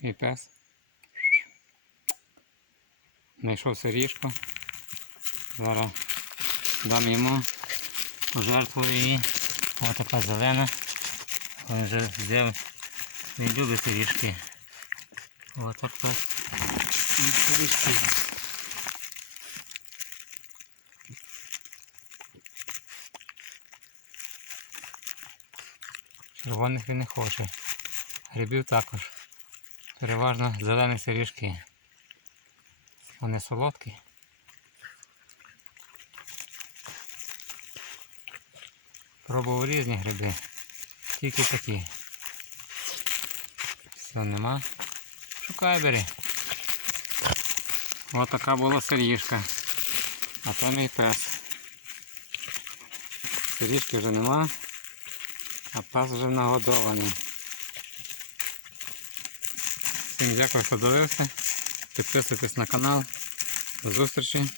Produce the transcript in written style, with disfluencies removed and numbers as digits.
Мій пес. Знайшов сиріжку. Зараз дам йому пожертву її. Ось така зелена. Він вже взяв. Він любить сиріжки. Ось так пес. І сиріжки. Червоних він не хоче. Грибів також. Переважно зелені сиріжки. Вони солодкі. Пробував різні гриби. Тільки такі. Все, нема. Шукай, бери. Ось така була сиріжка. А то мій пес. Сиріжки вже нема. А пес вже нагодований. Всім дякую, що дивився. Підписуйтесь на канал. До зустрічі.